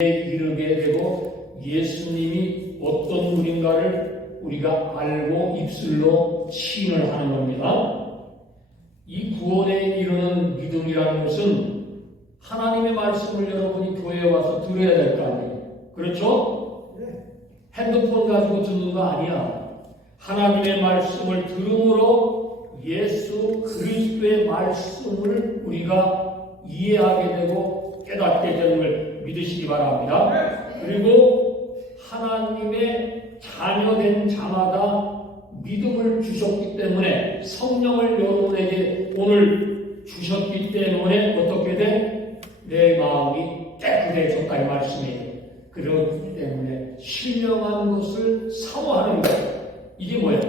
이르게 되고 예수님이 어떤 분인가를 우리가 알고 입술로 시인을 하는 겁니다. 이 구원에 이르는 믿음이라는 것은 하나님의 말씀을 여러분이 교회에 와서 들어야 될 거 아니에요. 그렇죠? 핸드폰 가지고 듣는 거 아니야. 하나님의 말씀을 들음으로 예수 그리스도의 말씀을 우리가 이해하게 되고 깨닫게 되는 걸 믿으시기 바랍니다. 그리고 하나님의 자녀된 자마다 믿음을 주셨기 때문에 성령을 여러분에게 오늘 주셨기 때문에 어떻게 돼? 내 마음이 깨끗해졌다 이 말씀이에요. 그렇기 때문에 신령한 것을 사모하는 거예요. 이게 뭐예요?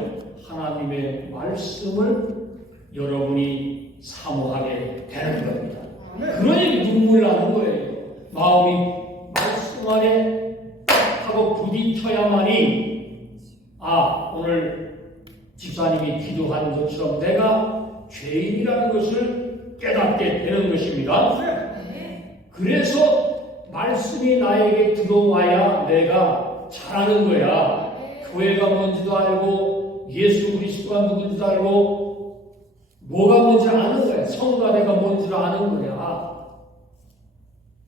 하나님의 말씀을 여러분이 사모하게 되는 겁니다. 그러니 눈물 나는 거예요. 마음이 말씀 안에 하고 부딪혀야만이 오늘 집사님이 기도한 것처럼 내가 죄인이라는 것을 깨닫게 되는 것입니다. 그래서 말씀이 나에게 들어와야 내가 잘하는 거야. 교회가 뭔지도 알고 예수 그리스도가 누군지도 알고 뭐가 뭔지 아는 거야. 성가대가 뭔지를 아는 거야.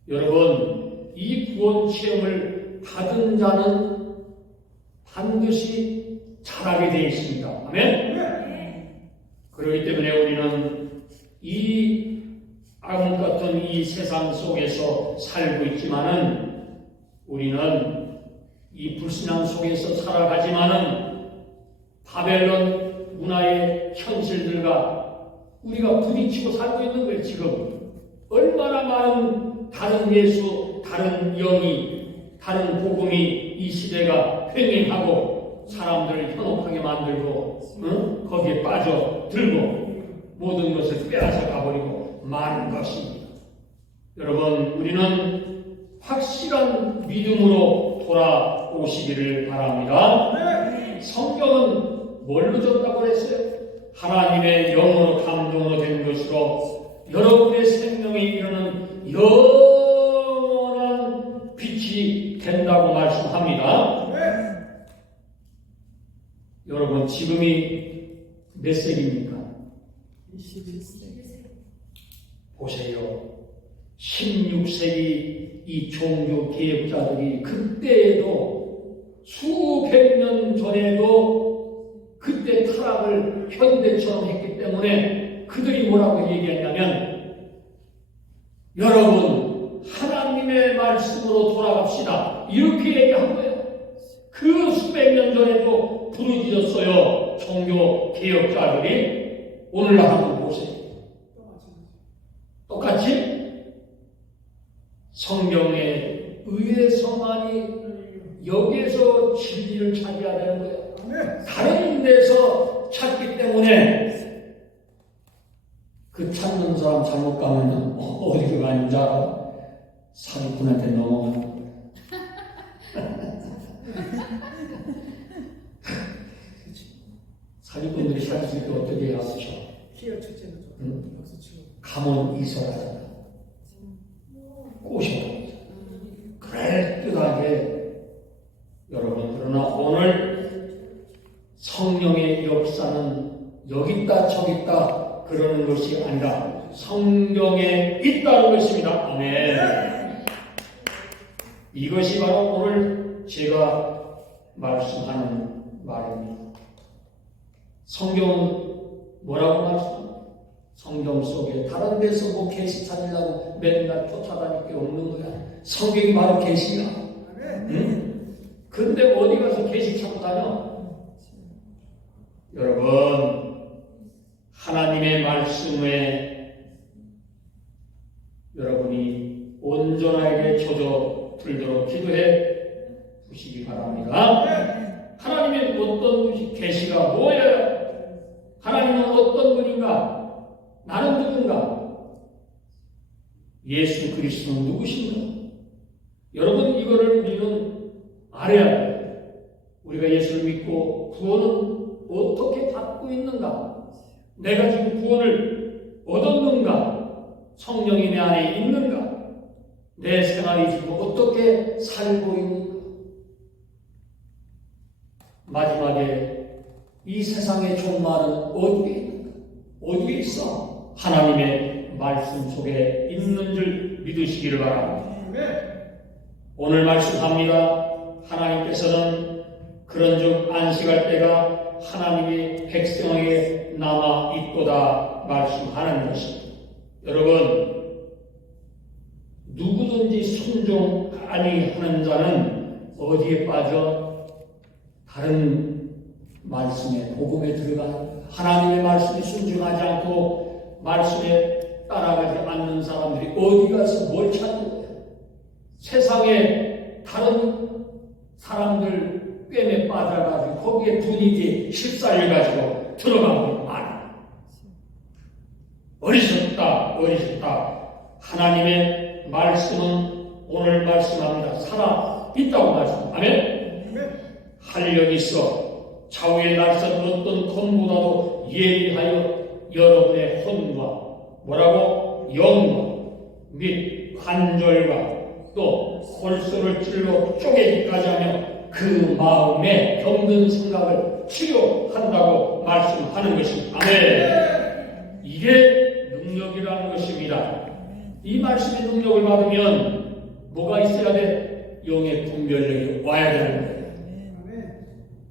여러분, 이 구원 체험을 받은 자는 반드시 잘하게 되어 있습니다. 아멘? 그렇기 때문에 우리는 이 악몽 같은 이 세상 속에서 살고 있지만은 우리는 이 불신앙 속에서 살아가지만은 바벨론 문화의 현실들과 우리가 부딪히고 살고 있는 거예요. 지금 얼마나 많은 다른 예수, 다른 영이, 다른 복음이 이 시대가 횡행하고 사람들을 현혹하게 만들고 거기에 빠져들고 모든 것을 빼앗아 가버리고 많은 것입니다. 여러분, 우리는 확실한 믿음으로 돌아오시기를 바랍니다. 성경은 뭘로 줬다고 했어요? 하나님의 영으로 감동으로 된 것으로 여러분의 생명에 이르는 영원한 빛이 된다고 말씀합니다. 여러분, 지금이 몇 세기입니까? 21세기. 보세요. 16세기 이 종교 개혁자들이 그때에도 수백 년 전에도 그때 타락을 현대처럼 했기 때문에 그들이 뭐라고 얘기했냐면 여러분 하나님의 말씀으로 돌아갑시다. 이렇게 얘기한 거예요. 그 수백 년 전에도 부르짖었어요. 종교 개혁자들이. 오늘날 한번 보세요. 똑같이 성경에 의해서만이 여기에서 진리를 찾아야 되는 거예요. 다른 데서 찾기 때문에 그 찾는 사람 잘못 가면 어디로 가는 줄 알아? 사기꾼한테 넘어가는 거예요. 사기꾼들이 살수 있게 어떻게 해야 하죠? 가문 이설하잖아. 꼬셔. 그럴듯하게 여러분, 그러나 오늘 성령의 역사는 여기 있다 저기 있다 그러는 것이 아니라 성경에 있다는 것입니다. 아멘. 이것이 바로 오늘 제가 말씀하는 말입니다. 성경은 뭐라고 말씀합니까? 성경 속에 다른 데서 뭐 계시 찾으려고 맨날 쫓아다닐 게 없는 거야. 성경이 바로 계시야. 응? 근데 어디 가서 계시 찾고 다녀? 여러분, 하나님의 말씀에 여러분이 온전하게 젖어들도록 기도해 주시기 바랍니다. 하나님의 어떤 계시가 뭐예요? 하나님은 어떤 분인가? 나는 누군가? 예수 그리스도는 누구신가? 여러분, 이거를 우리는 알아야 돼요. 우리가 예수를 믿고 구원은 어떻게 받고 있는가? 내가 지금 구원을 얻었는가? 성령이 내 안에 있는가? 내 생활이 지금 어떻게 살고 있는가? 마지막에 이 세상의 종말은 어디에 있는가? 어디에 있어? 하나님의 말씀 속에 있는 줄 믿으시기를 바랍니다. 오늘 말씀합니다. 하나님께서는 그런즉 안식할 때가 하나님의 백성에게 남아 있도다 말씀하는 것입니다. 여러분, 누구든지 순종 아니하는 자는 어디에 빠져? 다른 말씀에 복음에 들어가 하나님의 말씀에 순종하지 않고 말씀에 따라가지 않는 사람들이 어디 가서 뭘 찾는 거야? 세상에 다른 사람들 꿰매 빠져가지고 거기에 분위기에 휩싸여가지고 들어가고 말이야. 어리석다. 하나님의 말씀은 오늘 말씀합니다. 살아 있다고 말씀. 아멘. 활력이 있어 좌우에 날선 어떤 검보다도 예리하여 여러분의 혼과 뭐라고? 영과 및 관절과 또 골수를 찔러 쪼개기까지 하며 그 마음에 병든 생각을 치료한다고 말씀하는 것입니다. 아멘. 이게 능력이라는 것입니다. 이 말씀의 능력을 받으면 뭐가 있어야 돼? 영의 분별력이 와야 되는 거예요.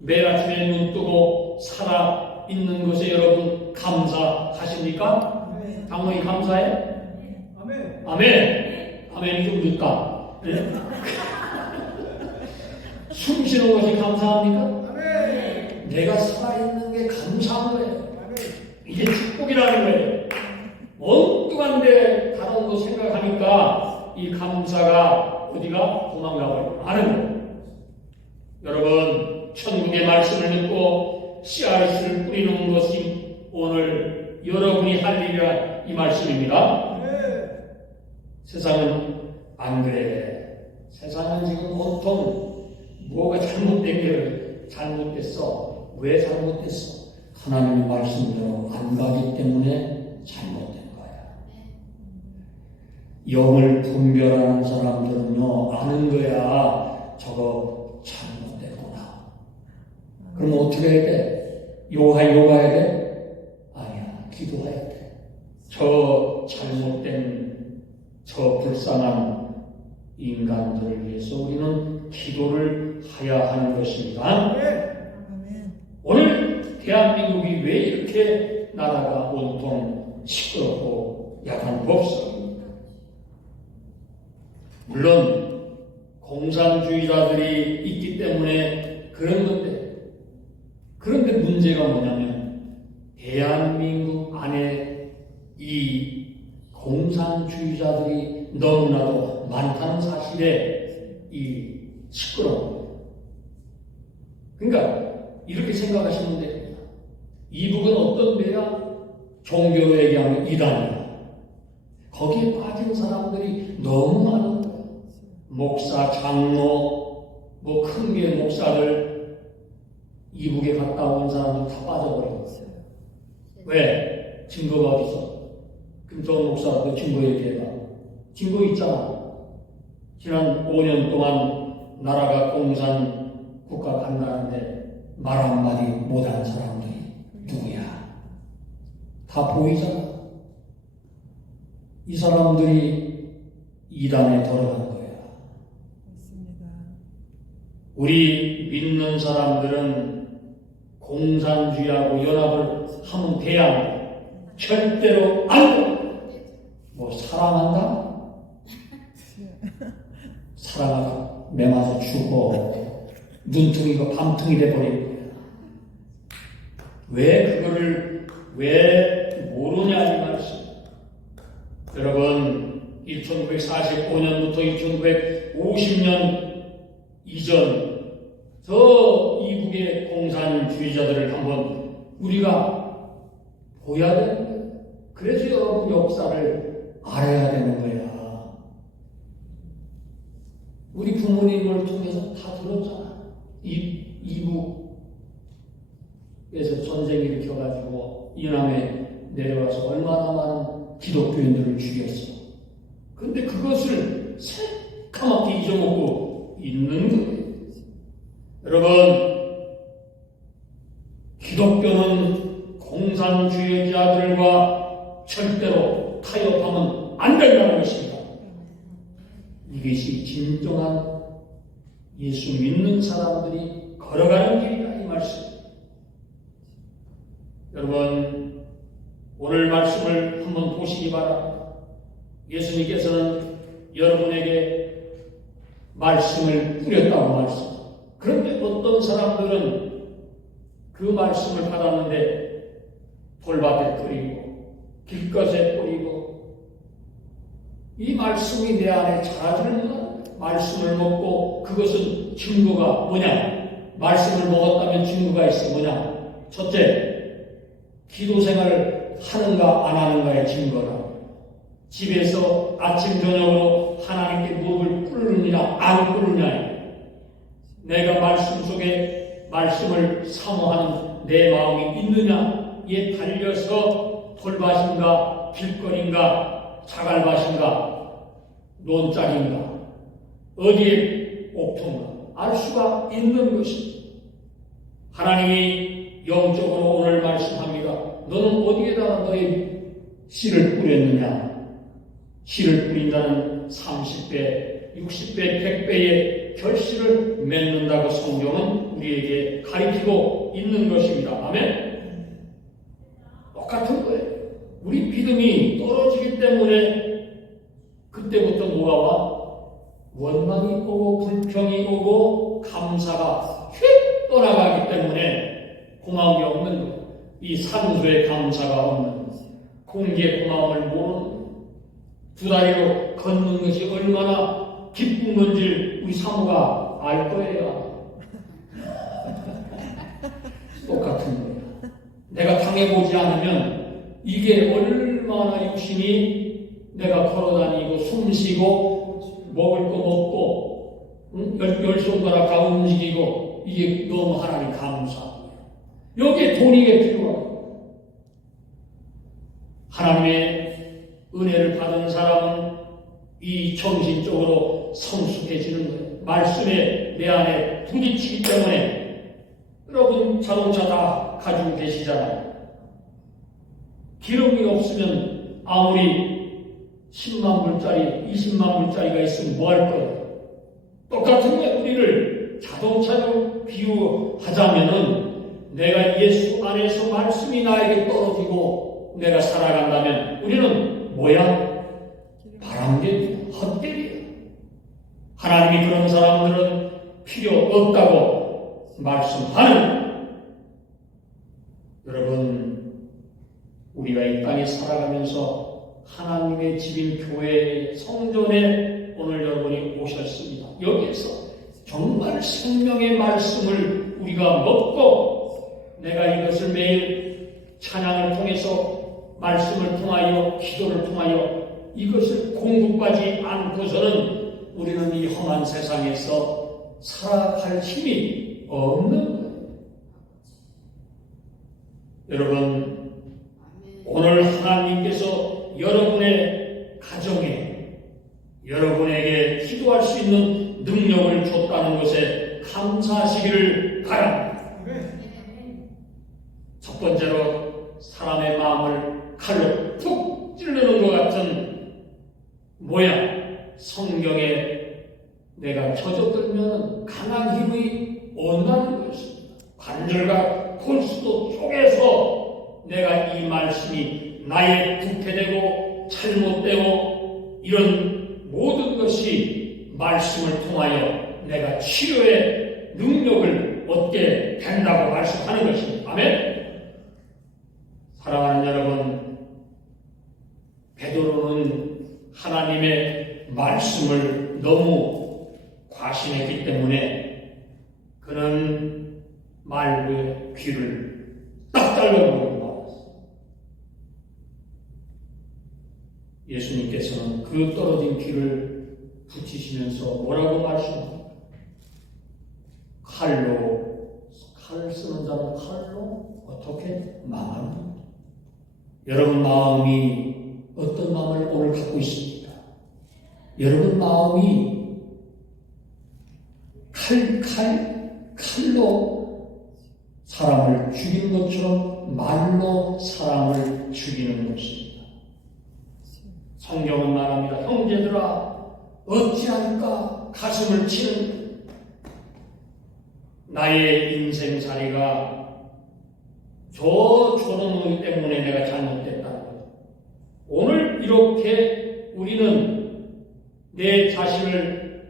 매일 아침에 눈 뜨고 살아있는 것에 여러분 감사하십니까? 당연히 감사해? 아멘. 아멘이 좀 늦다. 네? 숨 쉬는 것이 감사합니까? 내가 살아있는 게 감사한 거예요. 이게 축복이라는 거예요. 엉뚱한데 다른 거 생각하니까 이 감사가 어디가 도망가버려요. 아는 거예요. 여러분, 천국의 말씀을 듣고 씨앗을 뿌리는 것이 오늘 여러분이 할 일이라 이 말씀입니다. 세상은 안 그래. 세상은 지금 온통 뭐가 잘못됐어. 왜 잘못됐어? 하나님의 말씀대로 안 가기 때문에 잘못된 거야. 영을 분별하는 사람들은요, 아는 거야. 저거 잘못됐구나. 그럼 어떻게 해야 돼? 욕해야 돼? 아니야. 기도해야 돼. 저 잘못된 저 불쌍한 인간들을 위해서 우리는 기도를 해야 하는 것입니다. 오늘 대한민국이 왜 이렇게 나라가 온통 시끄럽고 약한 없습니까? 물론 공산주의자들이 있기 때문에 그런 건데, 그런데 문제가 뭐냐면 대한민국 안에 이 공산주의자들이 너무나도 많다는 사실에 이 시끄러워. 그러니까 이렇게 생각하시면 됩니다. 이북은 어떤 데야? 종교로 얘기하면 이단이야. 거기에 빠진 사람들이 너무 많은 거야. 목사, 장로, 뭐 큰 게 목사들 이북에 갔다 온 사람들 다 빠져버렸어요. 왜? 증거가 어디 있어? 김정은 목사 그 증거 얘기해봐. 증거 있잖아. 지난 5년 동안 나라가 공산 국가 간다는데 말 한마디 못한 사람들이 누구야? 다 보이잖아. 이 사람들이 이단에 들어간 거야. 맞습니다. 우리 믿는 사람들은 공산주의하고 연합을 하면 돼야 절대로 안 돼. 뭐 사랑한다? 사랑하다 매맞아 죽어. 눈퉁이가 밤퉁이 돼버린 거야. 왜 그거를 왜 모르냐 이 말씀. 여러분, 1945년부터 1950년 이전 저 이북의 공산주의자들을 한번 우리가 보야 되는 거예요. 그래서 여러분 역사를 알아야 되는 거야. 우리 부모님을 통해서 다 들었잖아. 이북에서 전쟁 일으켜가지고 이남에 내려와서 얼마나 많은 기독교인들을 죽였어. 근데 그것을 새까맣게 잊어먹고 있는 거예요. 여러분, 기독교는 공산주의자들과 절대로 타협하면 안 된다는 것입니다. 이것이 진정한 예수 믿는 사람들이 걸어가는 길이다, 이 말씀. 여러분, 오늘 말씀을 한번 보시기 바랍니다. 예수님께서는 여러분에게 말씀을 뿌렸다고 말씀. 그런데 어떤 사람들은 그 말씀을 받았는데 돌밭에 뿌리고 길것에 뿌리고 이 말씀이 내 안에 자라지를 못합니다. 말씀을 먹고 그것은 증거가 뭐냐? 말씀을 먹었다면 증거가 있어 뭐냐? 첫째, 기도 생활을 하는가 안 하는가의 증거라. 집에서 아침 저녁으로 하나님께 무릎을 꿇느냐 안 꿇느냐. 내가 말씀 속에 말씀을 사모하는 내 마음이 있느냐에 달려서 돌밭인가 길거리인가 자갈밭인가 논짝인가 어디에 옥토인가 알 수가 있는 것입니다. 하나님이 영적으로 오늘 말씀합니다. 너는 어디에다가 너의 씨를 뿌렸느냐? 씨를 뿌린 자는 30배, 60배, 100배의 결실을 맺는다고 성경은 우리에게 가르치고 있는 것입니다. 아멘? 똑같은 거예요. 우리 믿음이 떨어지기 때문에 그때부터 뭐가 와? 원망이 오고 불평이 오고 감사가 휙 떠나가기 때문에 고마운 게 없는 거예요. 이 산소에 감사가 없는 거예요. 공기의 고마움을 모르는 거예요. 두 다리로 걷는 것이 얼마나 기쁜 건지 우리 사모가 알 거예요. 똑같은 거예요. 내가 당해보지 않으면 이게 얼마나 육신이 내가 걸어다니고 숨쉬고 먹을 거 먹고 열 손가락가 움직이고 이게 너무 하나님 감사합니다. 여기에 돈이 필요하고 하나님의 은혜를 받은 사람은 이 정신적으로 성숙해지는 거예요. 말씀에 내 안에 부딪히기 때문에 여러분 자동차 다 가지고 계시잖아요. 기름이 없으면 아무리 10만 불짜리 20만 불짜리가 있으면 뭐 할 거예요? 똑같은 거예요. 우리를 자동차로 비유하자면은 내가 예수 안에서 말씀이 나에게 떨어지고 내가 살아간다면 우리는 뭐야? 바람개, 헛개리야. 하나님이 그런 사람들은 필요 없다고 말씀하는. 여러분, 우리가 이 땅에 살아가면서 하나님의 집인 교회 성전에 오늘 여러분이 오셨습니다. 여기에서 정말 생명의 말씀을 우리가 먹고 내가 이것을 매일 찬양을 통해서 말씀을 통하여 기도를 통하여 이것을 공급하지 않고서는 우리는 이 험한 세상에서 살아갈 힘이 없는 거예요. 여러분, 오늘 하나님께서 여러분의 가정에 여러분에게 기도할 수 있는 능력을 줬다는 것에 감사하시기를 바랍니다. 첫 번째로 사람의 마음을 칼로 푹 찌르는 것 같은 모양, 성경에 내가 젖어들면 강한 힘이 온다는 것입니다. 관절과 골수도 쪼개서 내가 이 말씀이 나의 부패되고 잘못되고 이런 모든 것이 말씀을 통하여 내가 치료의 능력을 얻게 된다고 말씀하는 것입니다. 아멘. 사랑하는 여러분, 베드로는 하나님의 말씀을 너무 과신했기 때문에 그는 말의 귀를 딱 잘라버리고 말았어요. 예수님께서는 그 떨어진 귀를 붙이시면서 뭐라고 말씀합니까? 칼을 쓰는 자는 칼로 어떻게 망합니까? 여러분 마음이 어떤 마음을 오늘 갖고 있습니까? 여러분 마음이 칼로 사람을 죽이는 것처럼 말로 사람을 죽이는 것입니다. 성경은 말합니다. 형제들아 어찌할까 가슴을 치는 나의 인생살이가 저 조롱 때문에 내가 잘못됐다는 것. 오늘 이렇게 우리는 내 자신을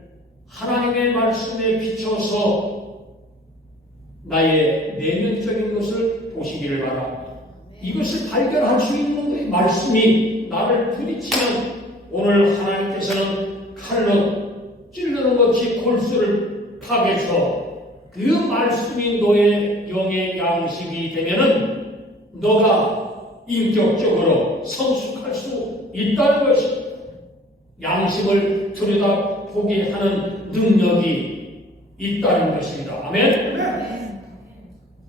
하나님의 말씀에 비춰서 나의 내면적인 것을 보시기를 바랍니다. 이것을 발견할 수 있는 거예요. 말씀이 나를 부딪히면 오늘 하나님께서는 칼로 찌르는 것이 골수를 파괴해서 그 말씀이 너의 영의 양식이 되면은 너가 인격적으로 성숙할 수 있다는 것입니다. 양심을 들여다보게 하는 능력이 있다는 것입니다. 아멘?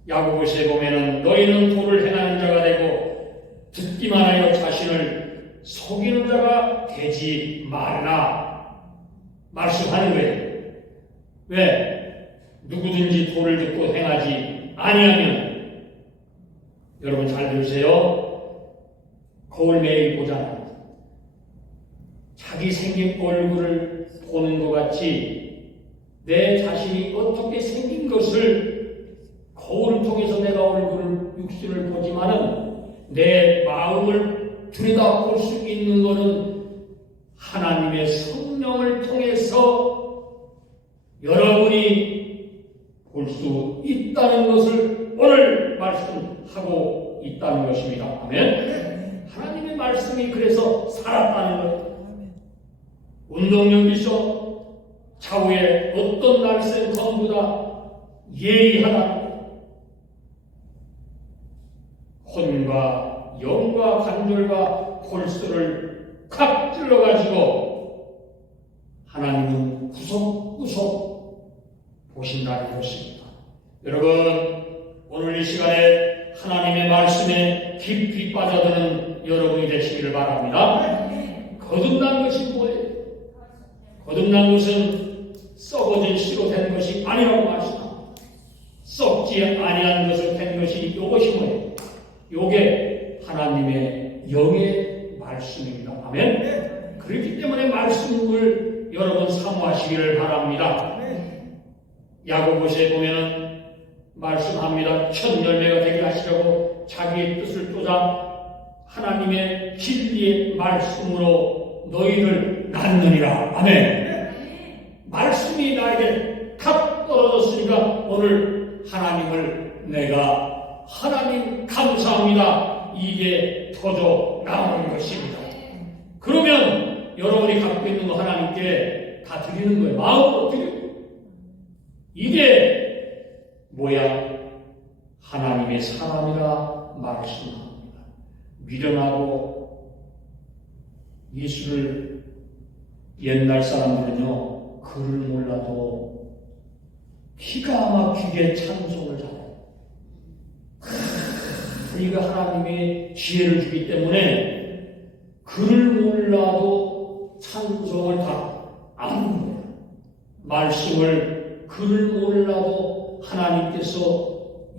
야고보서에 보면은 너희는 도를 행하는 자가 되고 듣기만 하여 자신을 속이는 자가 되지 말라 말씀하는 거예요. 왜? 누구든지 도를 듣고 행하지 아니하면 여러분 잘 들으세요. 거울 매일 보잖아요. 자기 생긴 얼굴을 보는 것 같이 내 자신이 어떻게 생긴 것을 거울을 통해서 내가 얼굴을 육신을 보지만은 내 마음을 들여다볼 수 있는 것은 하나님의 성령을 통해서 여러분이 볼 수 있다는 것을 오늘 말씀하고 있다는 것입니다. 아멘. 하나님의 말씀이 그래서 살았다는 것. 운동력이죠. 좌우에 어떤 날쌘 전부다 예리하다. 혼과 영과 관절과 골수를 칵 찔러가지고 하나님은 구석구석 보신다는 것입니다. 여러분 오늘 이 시간에 하나님의 말씀에 깊이 빠져드는 여러분이 되시기를 바랍니다. 거듭난 것이 뭐예요? 거듭난 것은 썩어진 씨로 된 것이 아니라고 말씀합니다. 썩지 아니한 것을 된 것이 이것이 뭐예요? 요게 하나님의 영의 말씀입니다. 아멘? 그렇기 때문에 말씀을 여러분 사모하시기를 바랍니다. 야고보서에 보면 말씀합니다. 첫 열매가 되게 하시려고 자기의 뜻을 쫓아 하나님의 진리의 말씀으로 너희를 낳느니라. 아멘. 말씀이 나에게 탁 떨어졌으니까 오늘 하나님을 내가 하나님 감사합니다. 이게 터져 나오는 것입니다. 그러면 여러분이 갖고 있는 거 하나님께 다 드리는 거예요. 마음으로 드리고. 이게 뭐야? 하나님의 사람이라 말씀합니다. 미련하고 예수를 옛날 사람들은요 글을 몰라도 기가 막히게 찬송을 잘해요. 이거 하나님의 지혜를 주기 때문에 글을 몰라도 찬송을 다 아는 거예요. 말씀을 글을 몰라도 하나님께서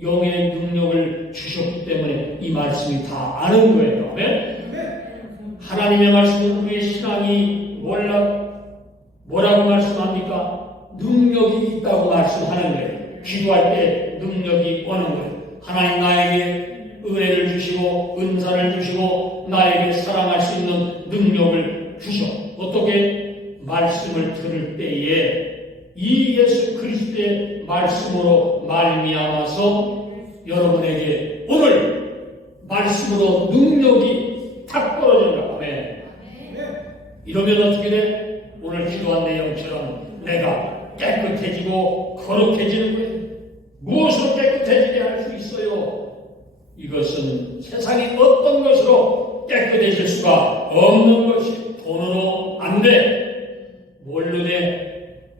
영의 능력을 주셨기 때문에 이 말씀이 다 아는 거예요. 네? 하나님의 말씀은 우리의 신앙이 뭐라고 말씀합니까? 능력이 있다고 말씀하는 거예요. 기도할 때 능력이 오는 거예요. 하나님 나에게 은혜를 주시고 은사를 주시고 나에게 사랑할 수 있는 능력을 주셔. 어떻게? 말씀을 들을 때에 이 예수 그리스도의 말씀으로 말미암아서 여러분에게 오늘 말씀으로 능력이 탁 떨어진다. 왜? 이러면 어떻게 돼? 오늘 기도한 내용처럼 내가 깨끗해지고 거룩해지는 거예요. 무엇으로 깨끗해지게 할 수 있어요? 이것은 세상의 어떤 것으로 깨끗해질 수가 없는 것이 돈으로 안 돼. 뭘로 돼?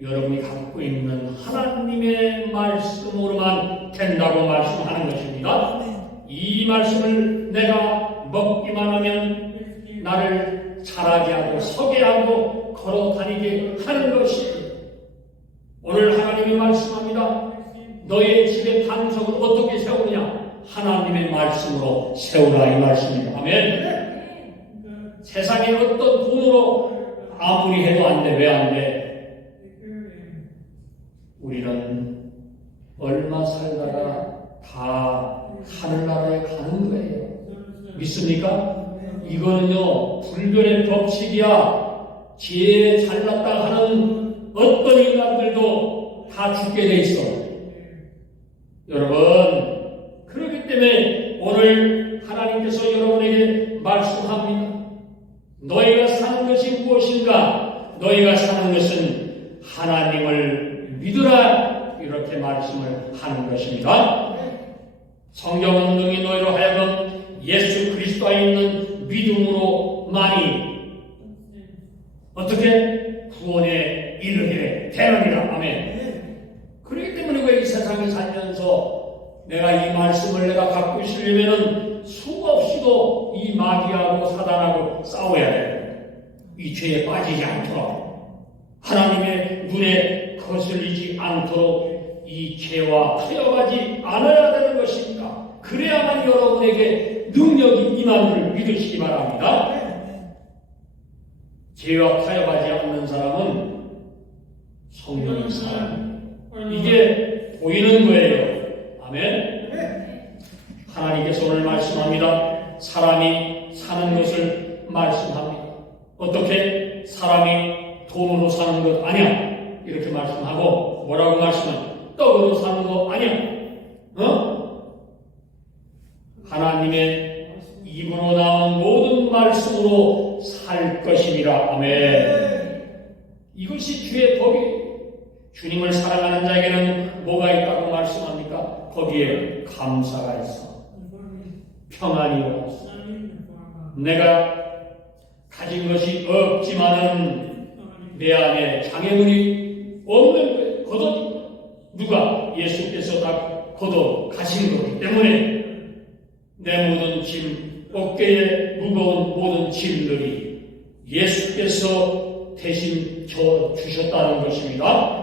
여러분이 갖고 있는 하나님의 말씀으로만 된다고 말씀하는 것입니다. 이 말씀을 내가 먹기만 하면 나를 자라게 하고 서게 하고 걸어 다니게 하는 것이 오늘 하나님이 말씀합니다. 너의 집의 반석을 어떻게 세우느냐? 하나님의 말씀으로 세우라 이 말씀입니다. 아멘. 세상에 어떤 돈으로 아무리 해도 안 돼. 왜 안 돼? 우리는 얼마 살다가 다 하늘나라에 가는 거예요. 믿습니까? 이거는요 불변의 법칙이야. 지혜에 잘났다 하는 어떤 인간들도 다 죽게 돼 있어. 여러분, 그렇기 때문에 오늘 하나님께서 여러분에게 말씀합니다. 너희가 사는 것이 무엇인가? 너희가 사는 것은 하나님을 믿으라. 이렇게 말씀을 하는 것입니다. 성경은 능히 너희로 하여금 예수 그리스도에 있는 믿음으로만이 어떻게 구원에 이르게 되느니라. 아멘. 그렇기 때문에 왜 이 세상에 살면서 내가 이 말씀을 내가 갖고 있으려면은 수없이도 이 마귀하고 사단하고 싸워야 돼요. 이 죄에 빠지지 않도록, 하나님의 눈에 거슬리지 않도록 이 죄와 타협하지 않아야 되는 것입니다. 그래야만 여러분에게 능력이 임한 줄 믿으시기 바랍니다. 죄와 타협하지 않는 사람은 성령의 사람, 이게 보이는 거예요. 아멘. 하나님께서 오늘 말씀합니다. 사람이 사는 것을 말씀합니다. 어떻게? 사람이 돈으로 사는 것 아니야. 이렇게 말씀하고 뭐라고 말씀하냐? 떡으로 사는 거 아니야. 하나님의 입으로 나온 모든 말씀으로 살 것이니라. 아멘. 이것이 주의 법이. 주님을 사랑하는 자에게는 뭐가 있다고 말씀합니까? 거기에 감사가 있어. 평안이 왔어. 내가 가진 것이 없지만은 내 안에 장애물이 없는 거예요. 걷어 누가? 예수께서 다 걷어 가신 거기 때문에 내 모든 짐, 어깨에 무거운 모든 짐들이 예수께서 대신 져 주셨다는 것입니다.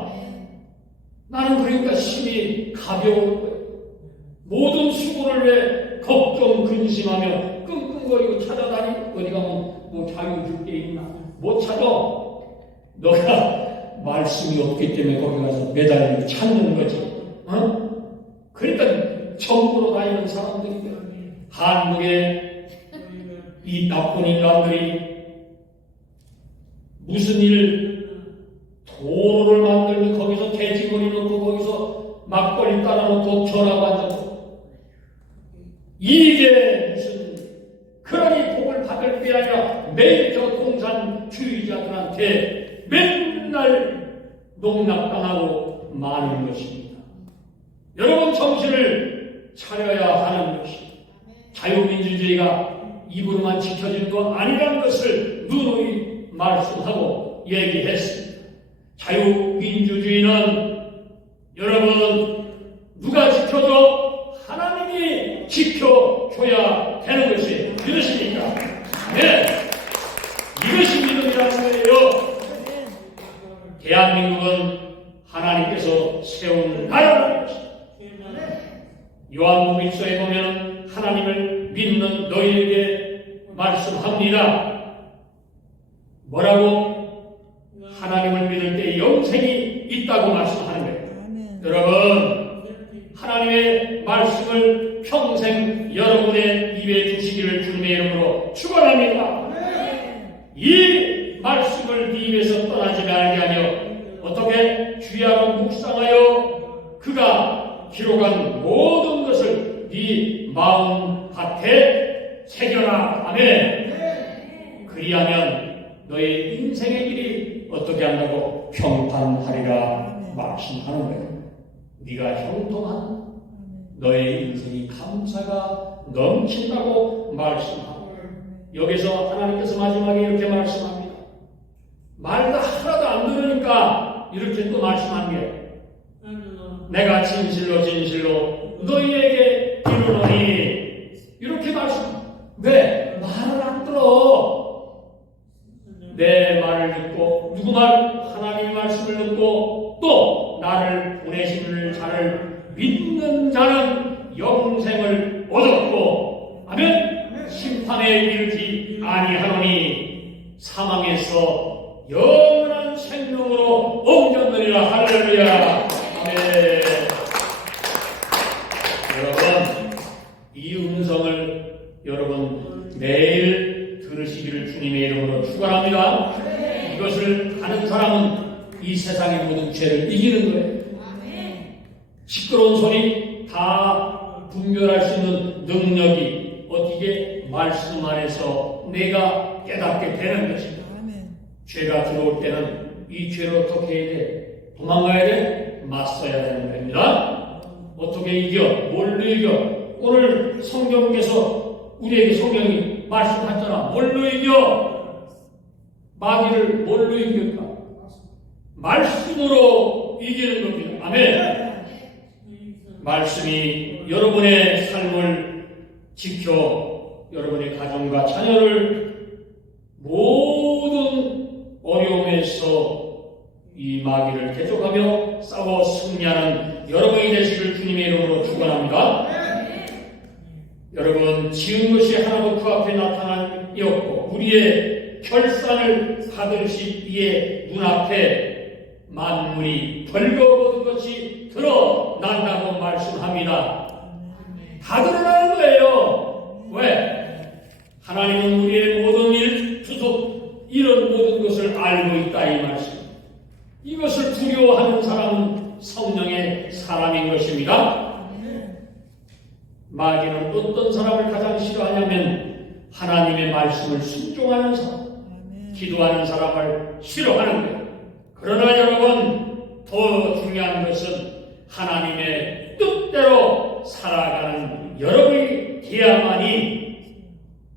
나는 그러니까 심히 가벼운 거예요. 모든 수고를 왜 걱정, 근심하며 끙끙거리고 찾아다니? 어디 가면 뭐 자유 줄 게 있나? 못 찾아. 너가 말씀이 없기 때문에 거기 가서 매달리고 찾는 거지. 그러니까 천국으로 다니는 사람들인데 한국에 이 나쁜 인간들이 무슨 일 도로를 만들면 거기서 돼지머리 넣고 거기서 막걸리 따라놓고 전화고 앉아서 이게 무슨 그러니 복을 받을 게 아니라 매일 저 공산주의자들한테 맨날 농락당하고 마는 것입니다. 여러분 정신을 차려야 하는 것입니다. 자유민주주의가 입으로만 지켜지는 거 아니라는 것을 누누이 말씀하고 얘기했습니다. 자유민주주의는 여러분 누가 지켜줘? 하나님이 지켜줘야 되는 것이에요. 믿으십니까? 네. 이것이 믿음이라는 거예요. 대한민국은 하나님께서 세운 나라라는 것입니다. 요한복음 1서에 보면 하나님을 믿는 너희에게 말씀합니다. 뭐라고? 하나님을 믿을 때 영생이 있다고 말씀하는 거예요. 여러분, 하나님의 말씀을 평생 여러분의 입에 두시기를 주님의 이름으로 축원합니다. 이 말씀을 네 입에서 떠나지 말게 하며 어떻게 주야로 묵상하여 그가 기록한 모든 것을 네 마음 밭에 새겨라. 아멘. 그리하면 너의 인생의 길이 어떻게 한다고? 평탄하리라 말씀하는 거예요. 네가 형통한 너의 인생이 감사가 넘친다고 말씀하고 여기서 하나님께서 마지막에 이렇게 말씀합니다. 말도 하나도 안 들으니까 이렇게 또 말씀한 게 내가 진실로 진실로 너희에게 이르노니 이렇게 말씀합니다. 왜? 말을 안 들어. 내 말을 듣고 누구 말? 하나님의 말씀을 듣고 또 나를 보내신 자를 믿는 자는 영생을 얻었고 아멘. 심판에 이르지 아니하노니 사망에서 영원한 생명으로 옮겼느니라. 할렐루야. 아멘. 여러분, 이 음성을 여러분 매일 들으시기를 주님의 이름으로 축원합니다. 이것을 하는 사람은 이 세상의 모든 죄를 이기는 거예요. 시끄러운 소리 다 분별할 수 있는 능력이 어떻게 말씀 안에서 내가 깨닫게 되는 것입니다. 죄가 들어올 때는 이 죄를 어떻게 해야 돼? 도망가야 돼? 맞서야 되는 겁니다. 어떻게 이겨? 뭘로 이겨? 오늘 성경께서 우리에게 성경이 말씀하잖아. 뭘로 이겨? 마귀를 뭘로 이길까? 말씀으로 이기는 겁니다. 아멘. 말씀이 여러분의 삶을 지켜 여러분의 가정과 자녀를 모든 어려움에서 이 마귀를 대적하며 싸워 승리하는 여러분이 되시길 주님의 이름으로 축원합니다. 여러분, 지은 것이 하나도 그 앞에 나타난 이 없고 우리의 결산을 받으실 이의 눈앞에 만물이 벌거벗은 것이 드러난다고 말씀합니다. 다 드러나는 거예요. 왜? 하나님은 우리의 모든 일, 투속 이런 모든 것을 알고 있다 이 말씀. 이것을 두려워하는 사람은 성령의 사람인 것입니다. 마귀는 어떤 사람을 가장 싫어하냐면 하나님의 말씀을 순종하는 사람, 기도하는 사람을 싫어하는 거예요. 그러나 여러분, 더 중요한 것은 하나님의 뜻대로 살아가는 여러분이 되야만이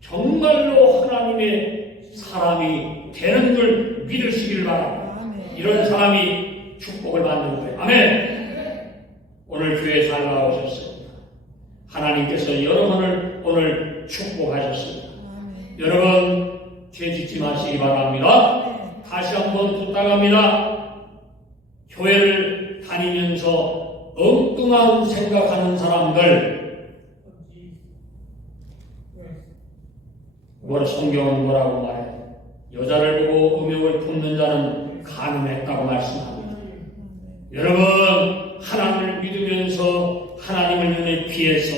정말로 하나님의 사람이 되는 줄 믿으시길 바랍니다. 이런 사람이 축복을 받는 거예요. 아멘. 오늘 교회에 잘 나오셨습니다. 하나님께서 여러분을 오늘 축복하셨습니다. 여러분, 죄 짓지 마시기 바랍니다. 다시 한번 부탁합니다. 교회를 다니면서 엉뚱한 생각하는 사람들, 성경은 뭐라고 말해요? 여자를 보고 음욕을 품는 자는 간음했다고 말씀합니다. 여러분, 하나님을 믿으면서 하나님을 눈에 피해서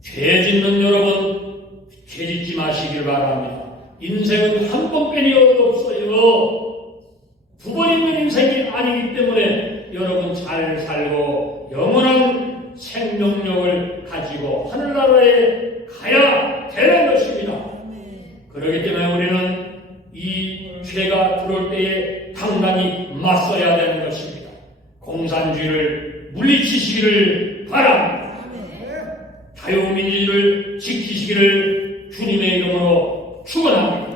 죄 짓는 여러분, 죄 짓지 마시길 바랍니다. 인생은 한 번뿐이 없어요. 두 번 있는 인생이 아니기 때문에 여러분 잘 살고 영원한 생명력을 가지고 하늘나라에 가야 되는 것입니다. 그렇기 때문에 우리는 이 죄가 들어올 때에 당당히 맞서야 되는 것입니다. 공산주의를 물리치시기를 바랍니다. 자유민주주의를 지키시기를 주님의 이름으로 축원합니다.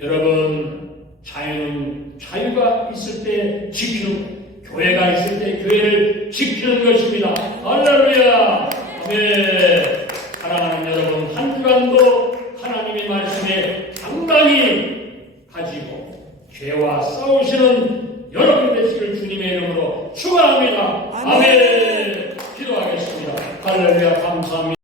여러분, 자유는 자유가 있을 때 지키는, 교회가 있을 때 교회를 지키는 것입니다. 할렐루야. 아멘. 사랑하는 여러분, 한 주간도